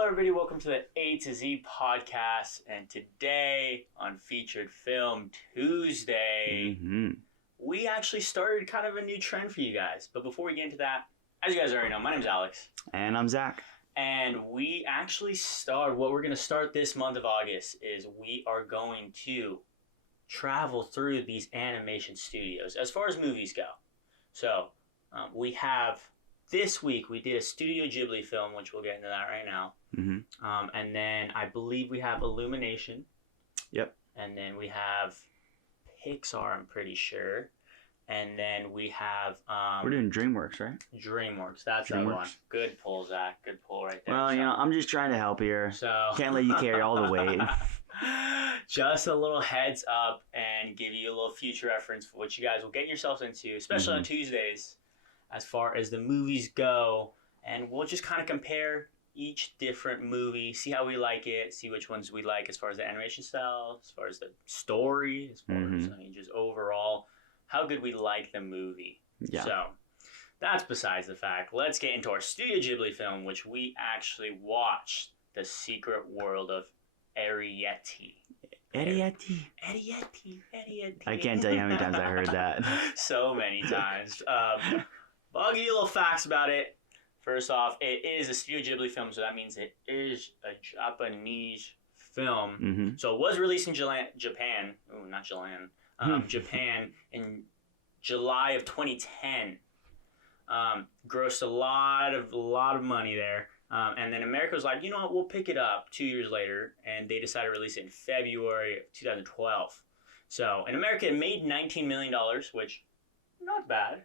Hello, everybody. Welcome to the A to Z podcast. And today on Featured Film Tuesday, we actually started kind of a new trend for you guys. But before we get into that, as you guys already know, my name's Alex. And I'm Zach. And we actually what we're going to start this month of August is we are going to travel through these animation studios as far as movies go. So we have, this week we did a Studio Ghibli film, which we'll get into that right now. And then I believe we have Illumination. Yep. And then we have Pixar, I'm pretty sure. And then we have... we're doing DreamWorks, right? DreamWorks, that's the one. Good pull, Zach. Good pull right there. Well, I'm just trying to help here. So can't let you carry all the weight. Just a little heads up and give you a little future reference for what you guys will get yourselves into, especially on Tuesdays, as far as the movies go. And we'll just kind of compare each different movie, see how we like it, see which ones we like as far as the animation style, as far as the story, as far as just overall how good we like the movie. Yeah. So that's besides the fact. Let's get into our Studio Ghibli film, which we actually watched, The Secret World of Arrietty. Arrietty. Arrietty. I can't tell you how many times I heard that. So many times. I'll give you a little facts about it. First off, it is a Studio Ghibli film, so that means it is a Japanese film. So it was released in Japan. Oh, not Japan. Japan in July of 2010. Grossed a lot of money there. And then America was like, you know what, we'll pick it up 2 years later, and they decided to release it in February of 2012. So in America, it made $19 million, which not bad.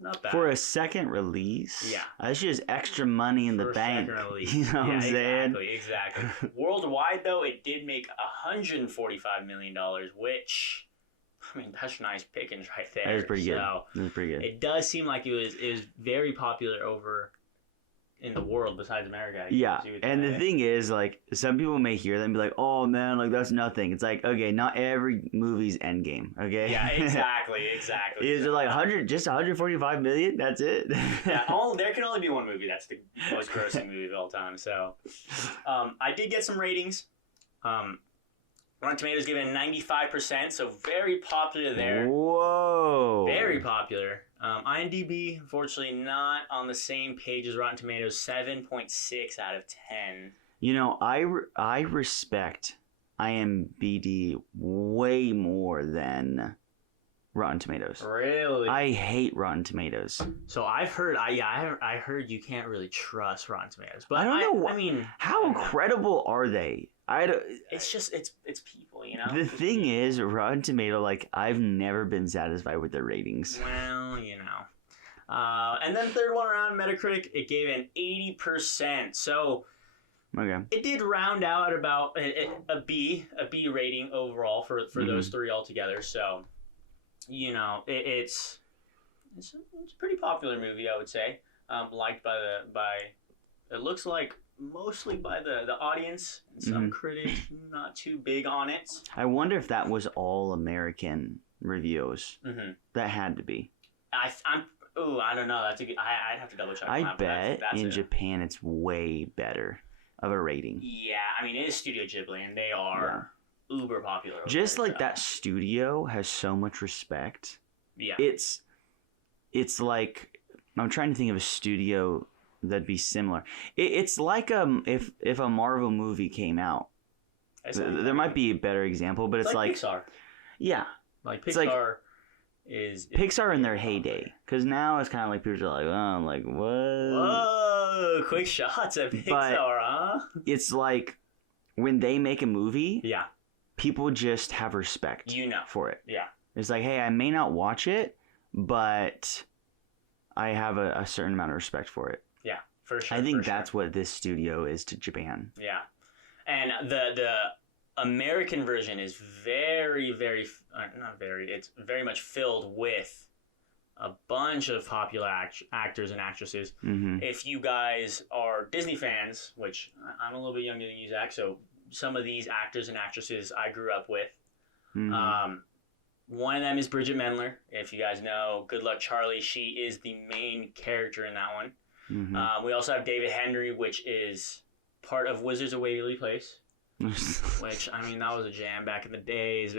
Not bad. For a second release? Yeah. That's just extra money in the bank. For a second release. You know what I'm saying? Exactly. Worldwide, though, it did make $145 million, which, I mean, that's nice pickings right there. That was pretty good. So that was pretty good. It does seem like it was very popular over in the world besides America. Yeah, and the thing is, like, some people may hear that and be like, oh, man, like, that's nothing. It's like, okay, not every movie's Endgame, okay? Yeah, exactly. Is it like 145 million? That's it? Yeah, there can only be one movie that's the most grossing movie of all time. So, I did get some ratings. Rotten Tomatoes given 95%, so very popular there. Whoa. Very popular. IMDb, unfortunately, not on the same page as Rotten Tomatoes, 7.6 out of 10. You know, I respect IMDb way more than Rotten Tomatoes. Really? I hate Rotten Tomatoes. So I've heard, I heard you can't really trust Rotten Tomatoes. But I don't know. I mean, how credible are they? It's just it's people, you know. The thing is, Rotten Tomato, like, I've never been satisfied with their ratings. Well, you know. And then third one around Metacritic, it gave an 80%. So okay, it did round out at about a B rating overall for those three altogether. So, you know, it's a pretty popular movie, I would say. Liked by it looks like mostly by the audience and some critics, not too big on it. I wonder if that was all American reviews. That had to be. I don't know. That's I'd have to double check. I bet in Japan it's way better of a rating. Yeah, I mean, it is Studio Ghibli, and they are uber popular. Just like that studio has so much respect. Yeah. It's like, I'm trying to think of a studio that'd be similar. It's like if a Marvel movie came out. There might be a better example, but it's like Pixar. Yeah. Like Pixar is Pixar in their heyday. Because now it's kind of like people are like, oh, like, what? Whoa, quick shots at Pixar, huh? It's like when they make a movie, people just have respect for it. Yeah. It's like, hey, I may not watch it, but I have a certain amount of respect for it. Yeah, for sure. I think that's what this studio is to Japan. Yeah. And the American version is very, very, it's very much filled with a bunch of popular actors and actresses. If you guys are Disney fans, which I'm a little bit younger than you, Zach, so some of these actors and actresses I grew up with. One of them is Bridget Mendler. If you guys know Good Luck Charlie, she is the main character in that one. We also have David Henry, which is part of Wizards of Waverly Place. Which, I mean, that was a jam back in the days.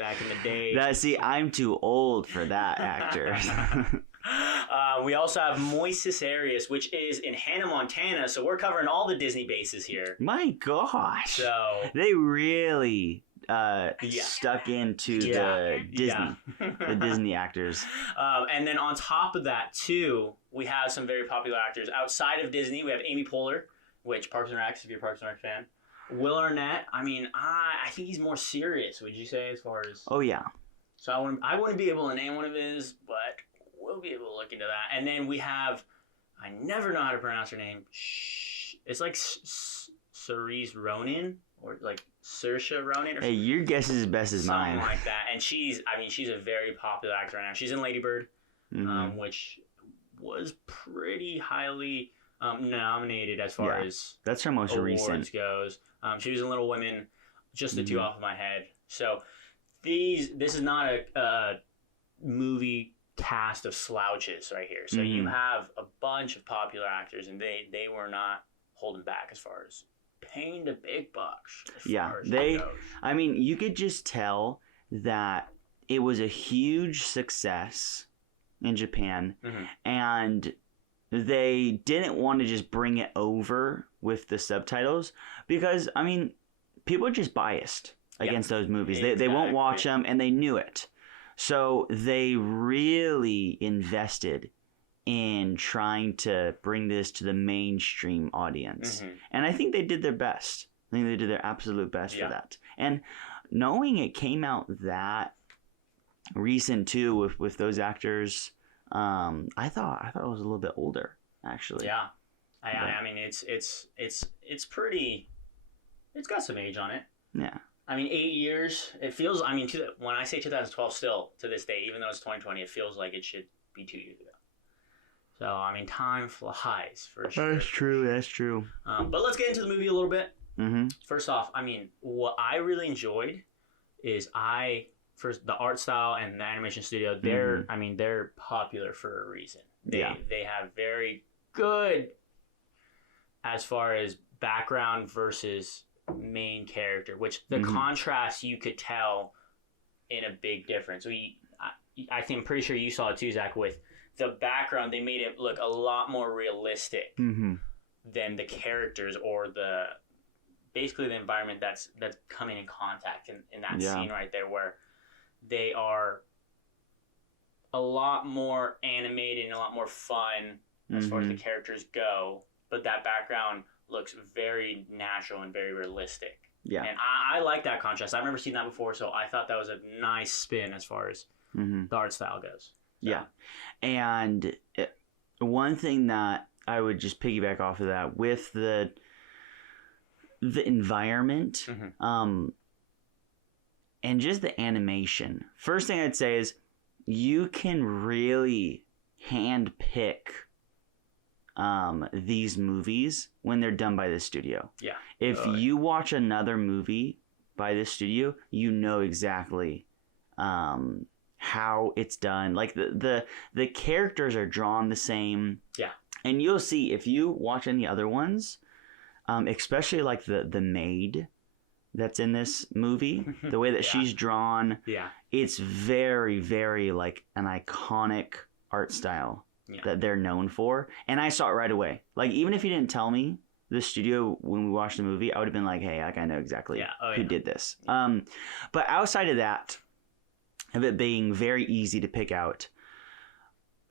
See, I'm too old for that actor. We also have Moises Arias, which is in Hannah, Montana. So we're covering all the Disney bases here. My gosh. So they really stuck into the Disney, the Disney actors. And then on top of that, too, we have some very popular actors. Outside of Disney, we have Amy Poehler, which Parks and Rec, if you're a Parks and Rec fan. Will Arnett, I mean, I think he's more serious, would you say, as far as... Oh, yeah. So I wouldn't be able to name one of his, but we'll be able to look into that. And then we have, I never know how to pronounce her name. It's like Cerise Ronan, or like Saoirse Ronan. Or hey, your guess is as best as mine. Something like that. And she's a very popular actor right now. She's in Lady Bird, which was pretty highly nominated as far as that's her most awards recent goes. She was in Little Women, just the two off of my head. So this is not a movie cast of slouches right here. So you have a bunch of popular actors, and they were not holding back as far as paying the big bucks. I mean, you could just tell that it was a huge success in Japan, and they didn't want to just bring it over with the subtitles because, I mean, people are just biased against those movies. Exactly. They won't watch them, and they knew it. So they really invested in trying to bring this to the mainstream audience. And I think they did their best. I think they did their absolute best for that. And knowing it came out that recent too with those actors, I thought it was a little bit older, actually. Yeah. I mean, it's pretty, it's got some age on it. Yeah. I mean, 8 years, it feels, I mean, when I say 2012 still, to this day, even though it's 2020, it feels like it should be 2 years ago. So, I mean, time flies, for sure. That's true. But let's get into the movie a little bit. First off, I mean, what I really enjoyed is first, the art style and the animation studio, they're popular for a reason. They have very good, as far as background versus main character, which the contrast you could tell in a big difference. I think I'm pretty sure you saw it too, Zach, with the background. They made it look a lot more realistic than the characters or basically the environment that's coming in contact in that scene right there, where they are a lot more animated and a lot more fun as far as the characters go, but that background looks very natural and very realistic. Yeah. And I like that contrast. I've never seen that before, so I thought that was a nice spin as far as the art style goes. So. Yeah. And one thing that I would just piggyback off of that with the environment and just the animation. First thing I'd say is you can really hand pick these movies when they're done by the studio. Yeah. If you watch another movie by this studio, you know exactly how it's done. Like the characters are drawn the same. Yeah. And you'll see if you watch any other ones, especially like the maid that's in this movie, the way that she's drawn, it's very, very like an iconic art style. That they're known for. And I saw it right away. Like, even if you didn't tell me the studio when we watched the movie, I would have been like, hey, like, I know exactly who did this. But outside of that, of it being very easy to pick out,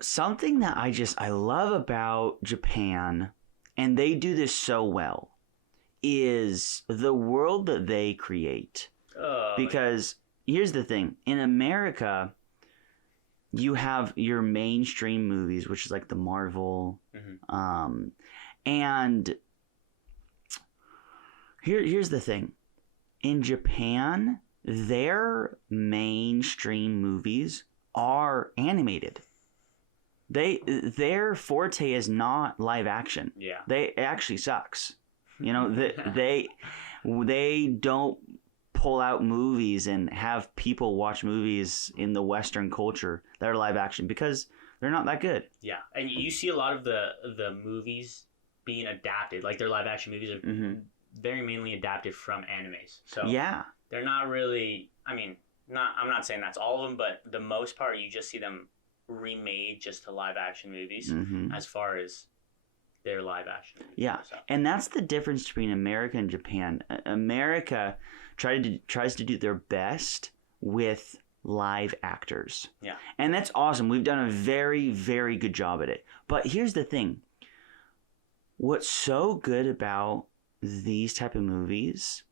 something that I love about Japan, and they do this so well, is the world that they create. Because here's the thing. In America, you have your mainstream movies, which is like the Marvel. And here's the thing. In Japan, their mainstream movies are animated. Their forte is not live action. Yeah. It actually sucks. You know, they don't pull out movies and have people watch movies in the Western culture that are live action because they're not that good. Yeah, and you see a lot of the movies being adapted, like their live action movies are very mainly adapted from animes. So yeah, they're not really. I mean, I'm not saying that's all of them, but the most part you just see them remade just to live action movies as far as their live action movies. Yeah, so. And that's the difference between America and Japan. America tries to do their best with live actors. Yeah. And that's awesome. We've done a very, very good job at it. But here's the thing. What's so good about these type of movies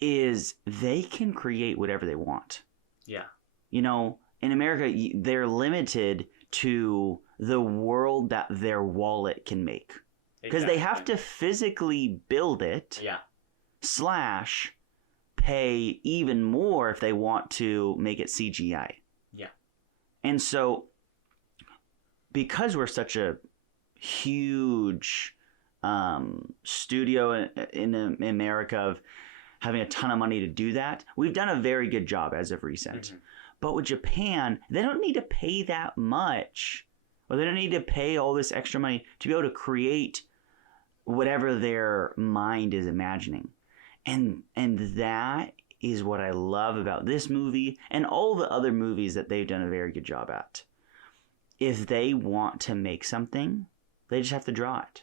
is they can create whatever they want. Yeah. You know, in America, they're limited to the world that their wallet can make. Because they have to physically build it. Yeah. / pay even more if they want to make it CGI. Yeah. And so, because we're such a huge studio in America of having a ton of money to do that, we've done a very good job as of recent. But with Japan, they don't need to pay that much, or they don't need to pay all this extra money to be able to create whatever their mind is imagining. And that is what I love about this movie and all the other movies that they've done a very good job at. If they want to make something, they just have to draw it.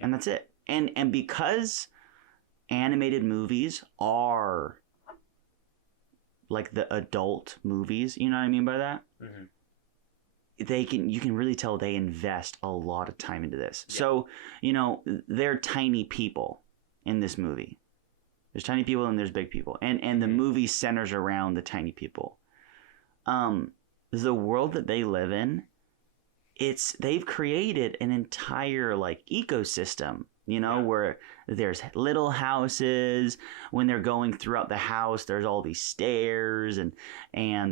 And that's it. And because animated movies are like the adult movies, you know what I mean by that? You can really tell they invest a lot of time into this. Yeah. So, you know, they're tiny people in this movie. There's tiny people and there's big people. And the movie centers around the tiny people. The world that they live in, they've created an entire like ecosystem, you know, where there's little houses. When they're going throughout the house, there's all these stairs and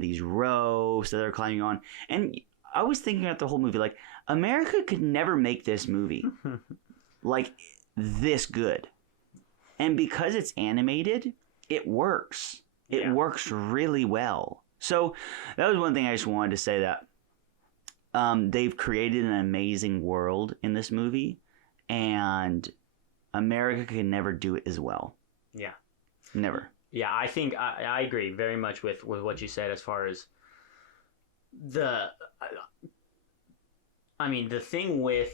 these rows that they're climbing on. And I was thinking about the whole movie, like, America could never make this movie like this good. And because it's animated, it works. It works really well. So that was one thing I just wanted to say, that they've created an amazing world in this movie, and America can never do it as well. Yeah. Never. Yeah, I think I agree very much with what you said as far as the thing with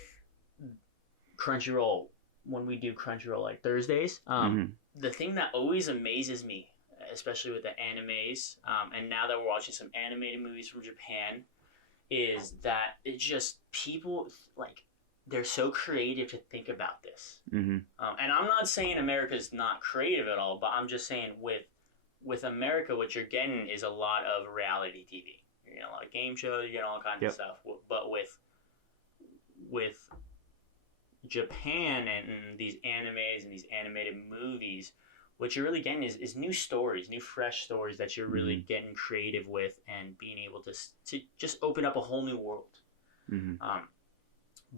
Crunchyroll, when we do Crunchyroll like Thursdays, the thing that always amazes me, especially with the animes, and now that we're watching some animated movies from Japan, is that it's just people, like, they're so creative to think about this. And I'm not saying America's not creative at all, but I'm just saying with America, what you're getting is a lot of reality TV. You're getting a lot of game shows, you're getting all kinds of stuff. But with Japan and these animes and these animated movies, what you're really getting is new stories, new fresh stories that you're really getting creative with, and being able to just open up a whole new world.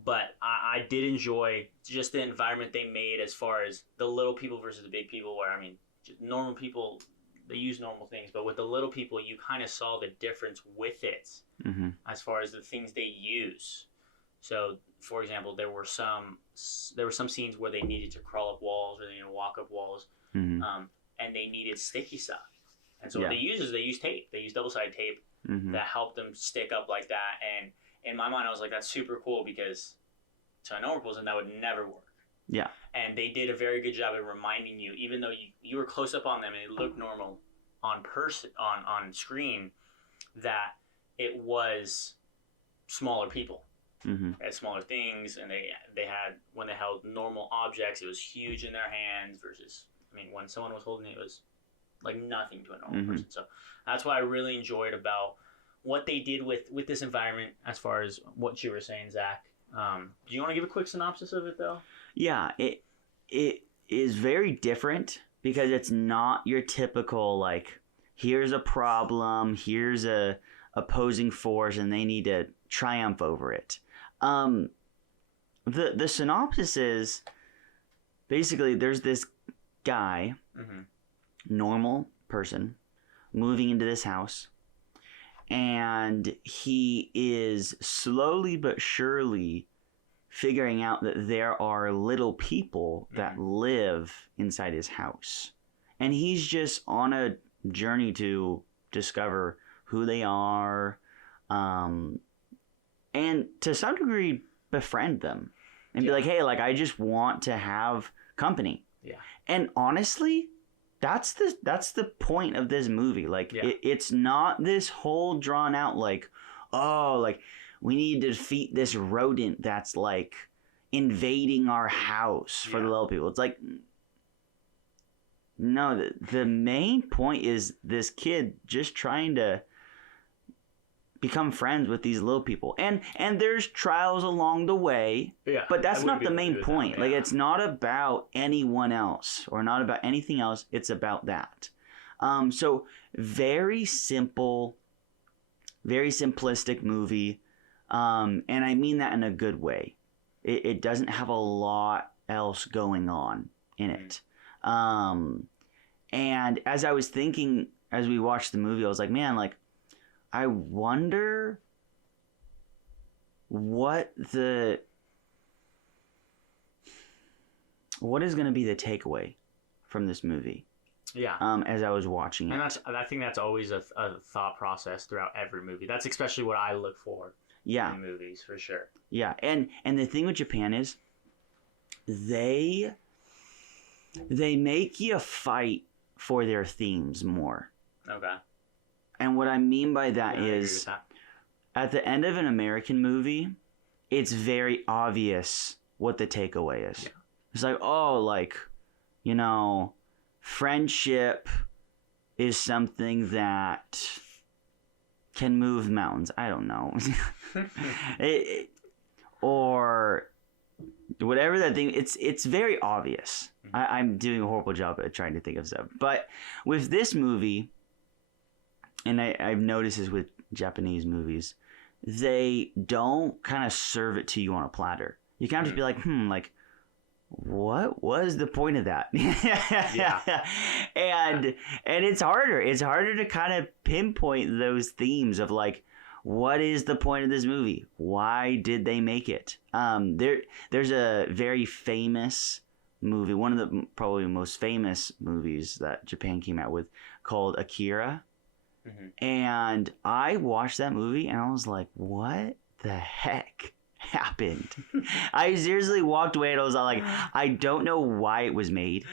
But I did enjoy just the environment they made as far as the little people versus the big people, where, I mean, just normal people, they use normal things, but with the little people, you kind of saw the difference with it as far as the things they use. So, for example, there were some scenes where they needed to crawl up walls, or they needed to walk up walls, and they needed sticky stuff. And so what they use is they use tape. They use double-sided tape that helped them stick up like that. And in my mind, I was like, that's super cool, because to a normal person, that would never work. Yeah. And they did a very good job of reminding you, even though you were close up on them and it looked normal on screen, that it was smaller people. They had smaller things, and they had, when they held normal objects, it was huge in their hands, versus, I mean, when someone was holding it, it was like nothing to a normal person. So that's what I really enjoyed about what they did with this environment, as far as what you were saying, Zach. Do you want to give a quick synopsis of it, though? Yeah, it is very different, because it's not your typical, like, here's a problem, here's a opposing force, and they need to triumph over it. The synopsis is basically, there's this guy, normal person, moving into this house, and he is slowly but surely figuring out that there are little people that live inside his house. And he's just on a journey to discover who they are, and to some degree befriend them and be like, hey, like, I just want to have company. Yeah. And honestly, that's the point of this movie. Like, it's not this whole drawn out, like, oh, like, we need to defeat this rodent that's like invading our house for the little people. It's like, no, the main point is this kid just trying to become friends with these little people. And there's trials along the way, but that's not the main point. Like, it's not about anyone else or not about anything else. It's about that. So very simple, very simplistic movie. And I mean that in a good way. It doesn't have a lot else going on in it. And as I was thinking, as we watched the movie, I was like, man, like, I wonder what is going to be the takeaway from this movie. Yeah. As I was watching it. And I think that's always a thought process throughout every movie. That's especially what I look for in movies, for sure. Yeah. And the thing with Japan is they make you fight for their themes more. Okay. And what I mean by that is, at the end of an American movie, it's very obvious what the takeaway is. Yeah. It's like, oh, like, you know, friendship is something that can move mountains. I don't know. Or whatever that thing, it's very obvious. I'm doing a horrible job at trying to think of stuff. But with this movie, and I've noticed this with Japanese movies, they don't kind of serve it to you on a platter. You kind of just be like, like, what was the point of that? And it's harder. It's harder to kind of pinpoint those themes of like, what is the point of this movie? Why did they make it? There's a very famous movie, one of the probably most famous movies that Japan came out with, called Akira. And I watched that movie and I was like, what the heck happened? I seriously walked away and I was like, I don't know why it was made.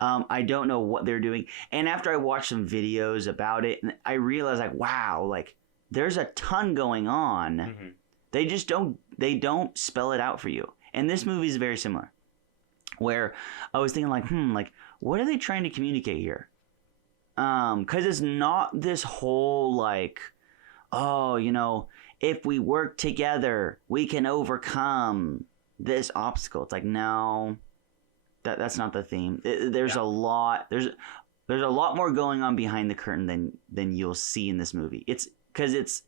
I don't know what they're doing. And after I watched some videos about it, I realized, like, wow, like, there's a ton going on. They just don't spell it out for you. And this movie is very similar, where I was thinking, like, like, what are they trying to communicate here? Because it's not this whole, like, oh, you know, if we work together, we can overcome this obstacle. It's like, no, that's not the theme. There's a lot. There's a lot more going on behind the curtain than you'll see in this movie. It's because it's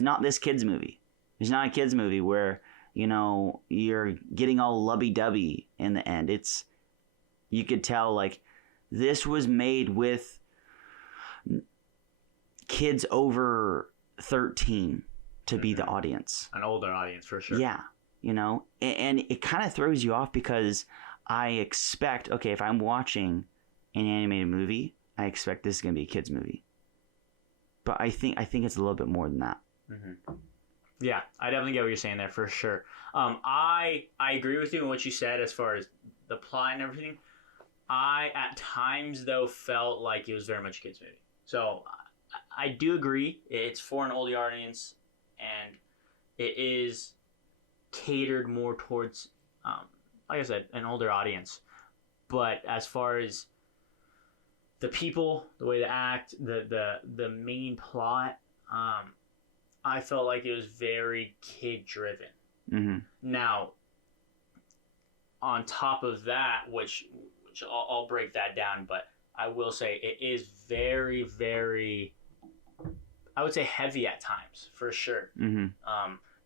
not this kid's movie. It's not a kid's movie where, you know, you're getting all lovey-dovey in the end. You could tell, like, this was made with kids over 13 to be the audience. An older audience, for sure. Yeah, you know, and it kind of throws you off because I expect, okay, if I'm watching an animated movie, I expect this is going to be a kid's movie. But I think it's a little bit more than that. Yeah, I definitely get what you're saying there, for sure. I agree with you in what you said as far as the plot and everything. I, at times, though, felt like it was very much a kid's movie. So I do agree. It's for an older audience, and it is catered more towards, like I said, an older audience. But as far as the people, the way they act, the main plot, I felt like it was very kid-driven. Now, on top of that, which I'll break that down, but I will say it is very, very, I would say, heavy at times, for sure.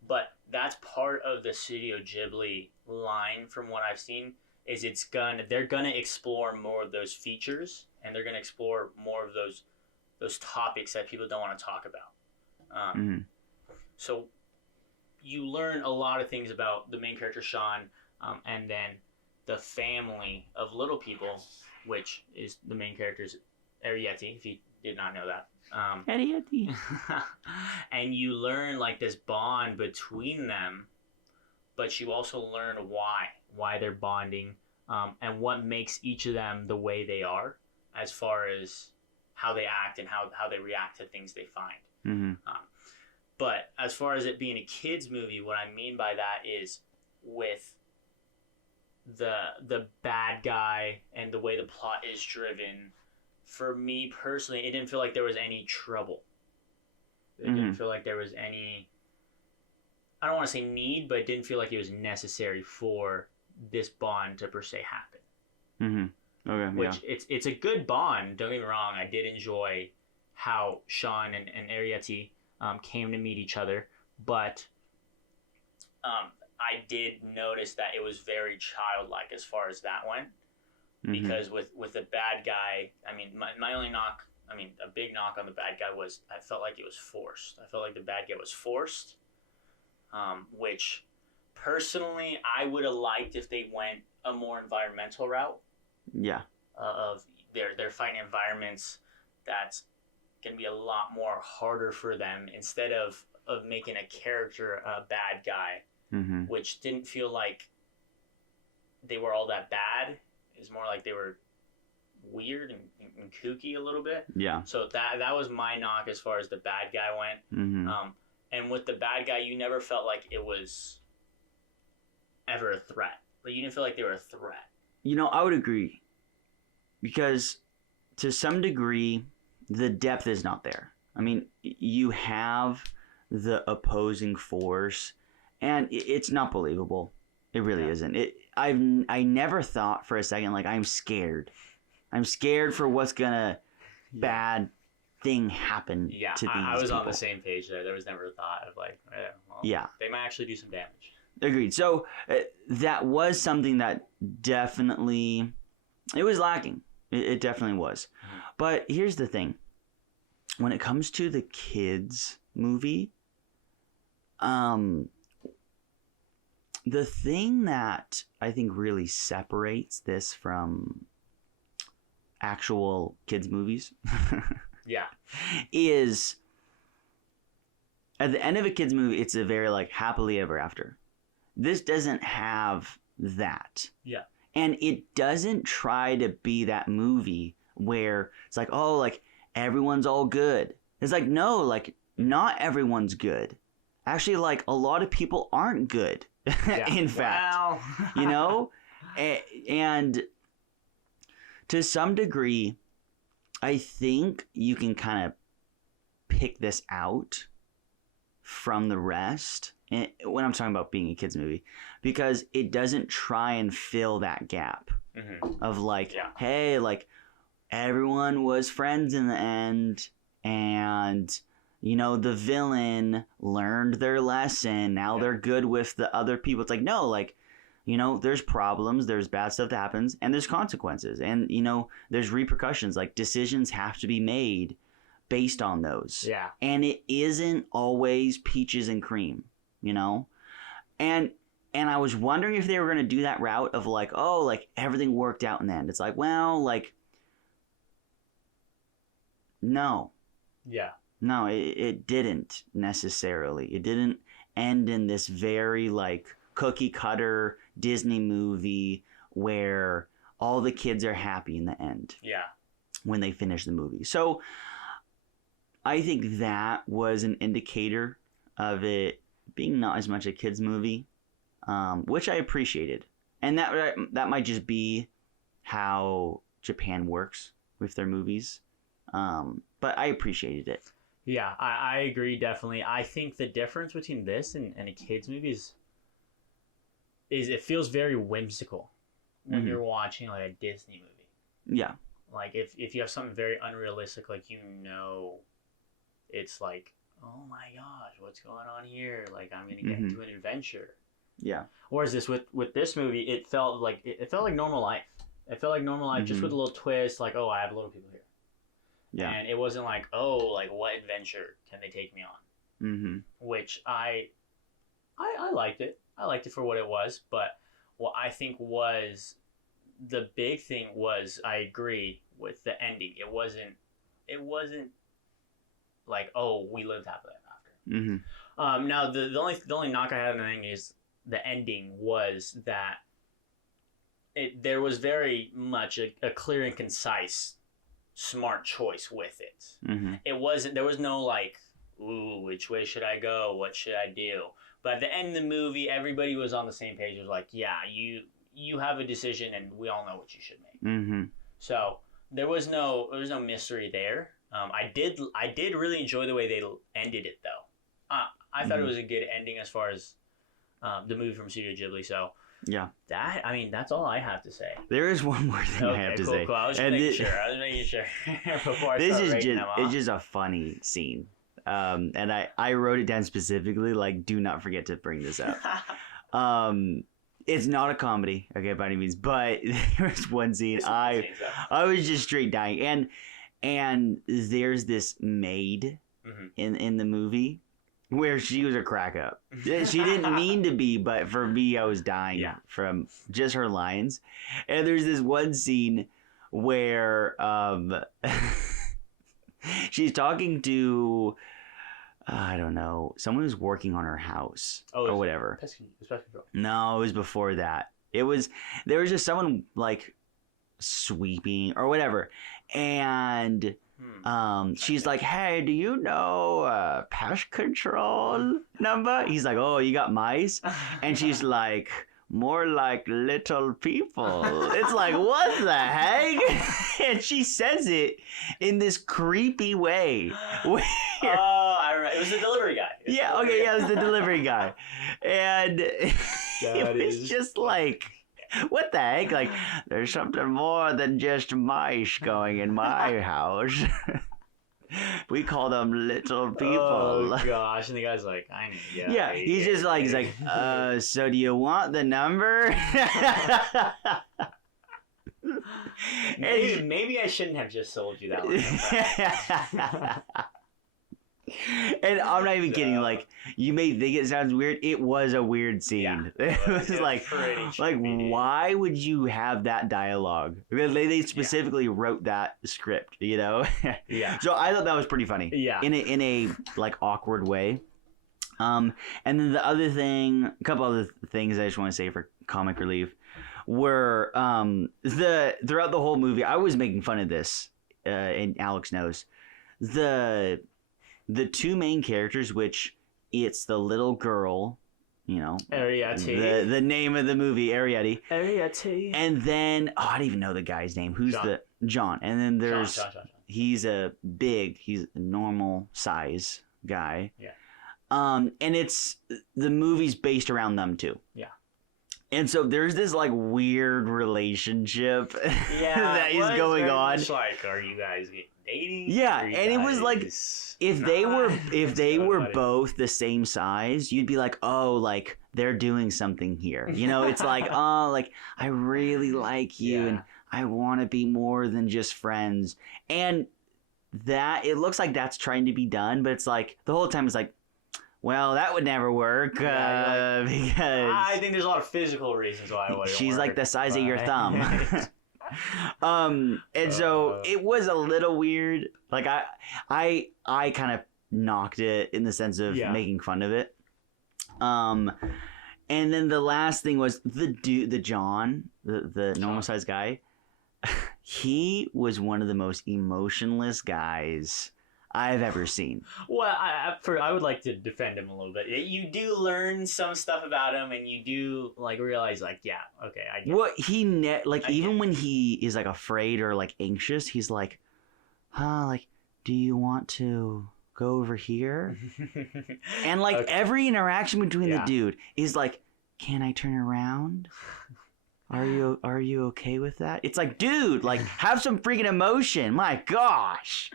But that's part of the Studio Ghibli line, from what I've seen, is they're gonna explore more of those features, and they're gonna explore more of those topics that people don't want to talk about. So you learn a lot of things about the main character Sean, and then the family of little people, which is the main character's Arrietty, if you did not know that. Arrietty. And you learn like this bond between them, but you also learn why they're bonding, and what makes each of them the way they are, as far as how they act and how they react to things they find. Mm-hmm. But as far as it being a kids movie, what I mean by that is with the bad guy and the way the plot is driven. For me personally, it didn't feel like there was any trouble. It didn't feel like there was any, I don't want to say need, but it didn't feel like it was necessary for this bond to per se happen. Mm-hmm. Okay. Which it's a good bond. Don't get me wrong. I did enjoy how Sean and Arrietty came to meet each other, but I did notice that it was very childlike as far as that went. Mm-hmm. Because with the bad guy, I mean, my only knock, I mean, a big knock on the bad guy was I felt like it was forced. I felt like the bad guy was forced, which personally I would have liked if they went a more environmental route. Yeah. Of they're fighting environments that's gonna be a lot more harder for them, instead of making a character a bad guy, which didn't feel like they were all that bad. It's more like they were weird and kooky a little bit. Yeah. So that was my knock as far as the bad guy went. Mm-hmm. And with the bad guy, you never felt like it was ever a threat. Like, you didn't feel like they were a threat. You know, I would agree, because to some degree, the depth is not there. I mean, you have the opposing force, and it's not believable. It really isn't. I never thought for a second, like, I'm scared. I'm scared for what's gonna bad thing happen to these I was people. on the same page there. There was never a thought of like, they might actually do some damage. Agreed. So that was something that definitely, it was lacking. It definitely was. Mm-hmm. But here's the thing. When it comes to the kids movie, the thing that I think really separates this from actual kids movies is at the end of a kids movie, it's a very like happily ever after. This doesn't have that. Yeah. And it doesn't try to be that movie where it's like, oh, like everyone's all good. It's like, no, like not everyone's good. Actually, like a lot of people aren't good. In fact, you know, and to some degree, I think you can kind of pick this out from the rest when I'm talking about being a kids movie, because it doesn't try and fill that gap of like, hey, like everyone was friends in the end, and you know, the villain learned their lesson. Now they're good with the other people. It's like, no, like, you know, there's problems, there's bad stuff that happens, and there's consequences. And, you know, there's repercussions. Like, decisions have to be made based on those. Yeah. And it isn't always peaches and cream, you know? And I was wondering if they were going to do that route of like, oh, like everything worked out in the end. It's like, well, like, no. Yeah. No, it didn't necessarily. It didn't end in this very like cookie cutter Disney movie where all the kids are happy in the end. Yeah. When they finish the movie. So I think that was an indicator of it being not as much a kids movie, which I appreciated. And that might just be how Japan works with their movies. But I appreciated it. Yeah, I agree, definitely. I think the difference between this and a kids movie is it feels very whimsical when you're watching like a Disney movie. Yeah. Like if you have something very unrealistic, like, you know, it's like, oh my gosh, what's going on here? Like, I'm gonna get into an adventure. Yeah. Whereas with this movie, it felt like normal life. It felt like normal life, just with a little twist, like, oh, I have little people here. Yeah. And it wasn't like, oh, like what adventure can they take me on? Which I I liked it. I liked it for what it was, but what I think was the big thing was I agree with the ending. It wasn't like, oh, we lived happily ever after. Mm-hmm. Now the only knock I had on the ending is the ending was that there was very much a clear and concise, smart choice with it. Mm-hmm. There was no like, ooh, which way should I go? What should I do? But at the end of the movie, everybody was on the same page. It was like, yeah, you have a decision, and we all know what you should make. Mm-hmm. So there was no mystery there. I did really enjoy the way they ended it, though. I thought it was a good ending as far as the movie from Studio Ghibli. So yeah, that's all I have to say. there is one more thing I have to say. Cool. I was making sure before I this start is rating just them off. it's just a funny scene. And I wrote it down specifically, like, do not forget to bring this up. It's not a comedy, okay, by any means, but there was one scene I was just straight dying, and there's this maid in the movie where she was a crack up. She didn't mean to be, but for me, I was dying from just her lines. And there's this one scene where she's talking to, I don't know, someone who's working on her house or whatever. Pest control. No, it was before that. There was just someone like sweeping or whatever, and she's like, "Hey, do you know pest control number?" He's like, "Oh, you got mice," and she's like, "More like little people." It's like, what the heck? And she says it in this creepy way. I remember. It was the delivery guy. It was the delivery guy. And it was just like, what the heck? Like, there's something more than just mice going in my house. We call them little people. Oh gosh! And the guy's like, I know. Yeah, he's just like, so do you want the number? Maybe I shouldn't have just sold you that one. And I'm not even kidding. Like, you may think it sounds weird. It was a weird scene. Yeah, it was like why would you have that dialogue? Because they specifically wrote that script, you know? Yeah. So I thought that was pretty funny. Yeah. In a like awkward way. And then the other thing, a couple other things I just want to say for comic relief were throughout the whole movie, I was making fun of this, and Alex knows. The two main characters, which it's the little girl, you know, Arrietty. The name of the movie, Arrietty. Arrietty. And then, I don't even know the guy's name. Who's John? And then there's John. he's a normal size guy. Yeah. And it's the movie's based around them too. Yeah. And so there's this like weird relationship that is going on. Like, are you guys dating? Yeah, and it was like if they were both the same size, you'd be like, oh, like they're doing something here. You know, it's like, oh, like I really like you and I want to be more than just friends. And that it looks like that's trying to be done, but it's like the whole time it's like, well, that would never work because I think there's a lot of physical reasons why it wouldn't she's work, like the size of your thumb. And so it was a little weird. Like I kind of knocked it in the sense of making fun of it. And then the last thing was the John, the normal sized guy. He was one of the most emotionless guys I've ever seen. Well, I would like to defend him a little bit. You do learn some stuff about him, and you do like realize, like, yeah, okay, I get what he even when he is like afraid or like anxious, he's like, like, do you want to go over here? And like every interaction between the dude is like, can I turn around? Are you okay with that? It's like, dude, like have some freaking emotion. My gosh.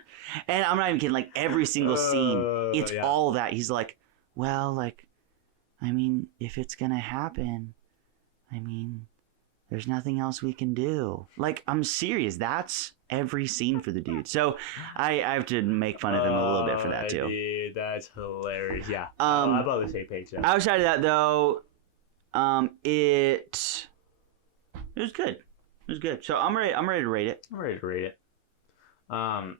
And I'm not even kidding, like every single scene, it's all that. He's like, well, like, I mean, if it's gonna happen, I mean, there's nothing else we can do. Like, I'm serious. That's every scene for the dude. So I have to make fun of him a little bit for that too. Dude, that's hilarious. Yeah. I'm about the same page. Outside of that, though, it was good. It was good. So I'm ready to rate it. I'm ready to rate it. I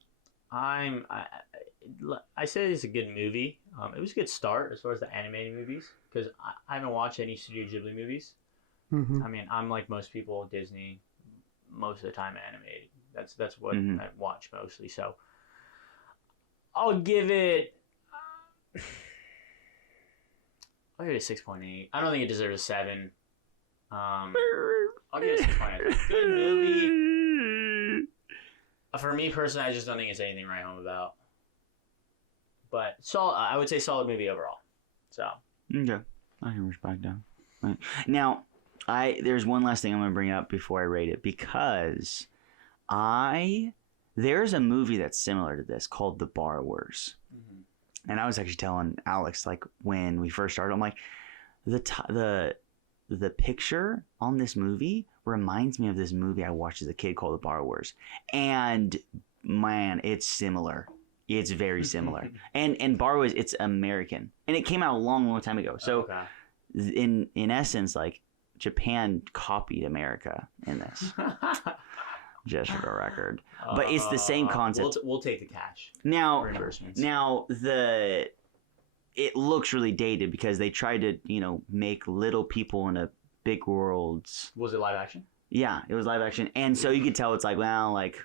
say it's a good movie. It was a good start as far as the animated movies because I haven't watched any Studio Ghibli movies. Mm-hmm. I mean, I'm like most people, Disney, most of the time animated. That's what I watch mostly. So I'll give it. I'll give it a 6.8. I don't think it deserves a 7. I'll give it a 6.8. Good movie. For me personally, I just don't think it's anything to write home about. But I would say solid movie overall. So okay, I can respect that. Right. Now, there's one last thing I'm going to bring up before I rate it because there's a movie that's similar to this called The Borrowers. Mm-hmm. And I was actually telling Alex, like, when we first started, I'm like, the picture on this movie reminds me of this movie I watched as a kid called The Borrowers. And man, it's similar. It's very similar. and Borrowers, it's American. And it came out a long, long time ago. So in essence, like, Japan copied America in this. Just for the record. But it's the same concept. We'll take the cash. Now it looks really dated because they tried to, make little people in a big world. Was it live action? Yeah, it was live action. And so you could tell it's like, well, like,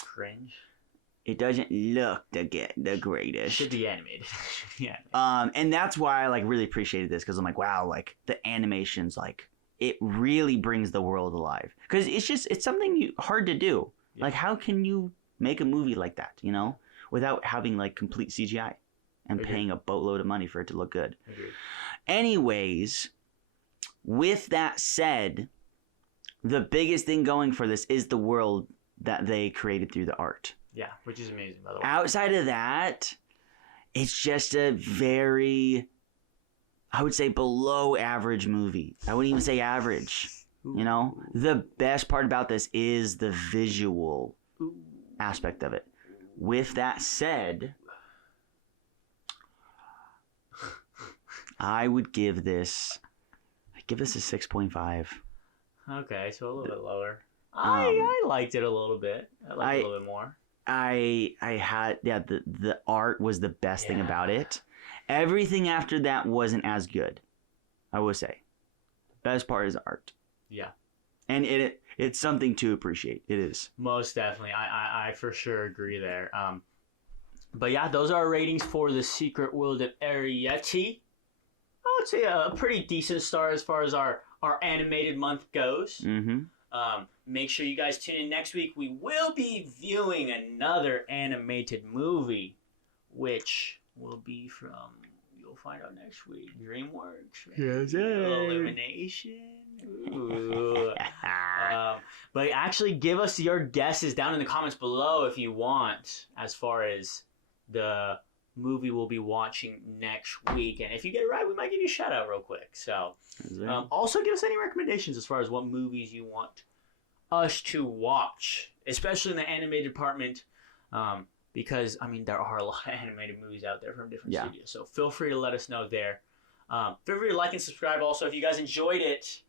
cringe. It doesn't look the greatest. Should be animated. Yeah. And that's why I, like, really appreciated this because I'm like, wow, like, the animation's, like, it really brings the world alive because it's something hard to do. Yeah. Like, how can you make a movie like that, without having, like, complete CGI and paying a boatload of money for it to look good? Agreed. Anyways, with that said, the biggest thing going for this is the world that they created through the art. Yeah, which is amazing, by the way. Outside of that, it's just a very, I would say, below average movie. I wouldn't even say average. The best part about this is the visual aspect of it. With that said, I would give this a 6.5. Okay, so a little bit lower. I liked it a little bit. I liked it a little bit more. The art was the best thing about it. Everything after that wasn't as good, I would say. Best part is the art. Yeah. And it's something to appreciate. It is. Most definitely. I for sure agree there. But yeah, those are our ratings for The Secret World of Arrietty. I would say a pretty decent start as far as our animated month goes. Mm-hmm. Make sure you guys tune in next week. We will be viewing another animated movie, which will be from, you'll find out next week, DreamWorks. Yes, Illumination. Ooh. But actually give us your guesses down in the comments below if you want, as far as the movie we'll be watching next week. And if you get it right, we might give you a shout out real quick. So also give us any recommendations as far as what movies you want us to watch, especially in the animated department, because there are a lot of animated movies out there from different studios, so feel free to let us know there. Feel free to like and subscribe also if you guys enjoyed it.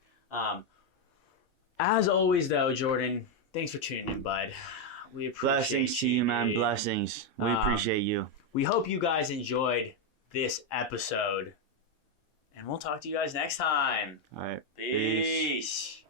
As always though, Jordan, thanks for tuning in, bud. We appreciate blessings to you, man. Blessings. We appreciate you. We hope you guys enjoyed this episode, and we'll talk to you guys next time. All right. Peace.